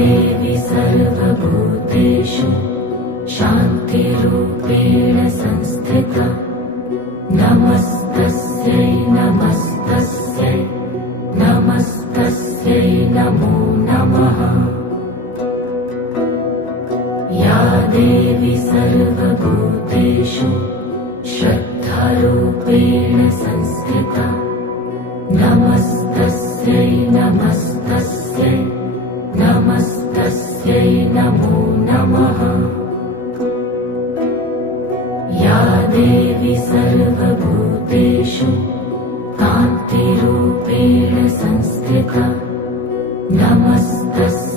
देवी सर्वभूतेषु शान्तिरूपेण संस्थिता नमस्तस्यै नमस्तस्यै नमस्तस्यै नमो नमः। या देवी सर्वभूतेषु श्रद्धारूपेण संस्थिता नमस्तस्यै नमस्तस्यै नमस्तस्यै नमो नमः। या देवी सर्वभूतेषु कान्तिरूपेण संस्थिता नमस्तस्यै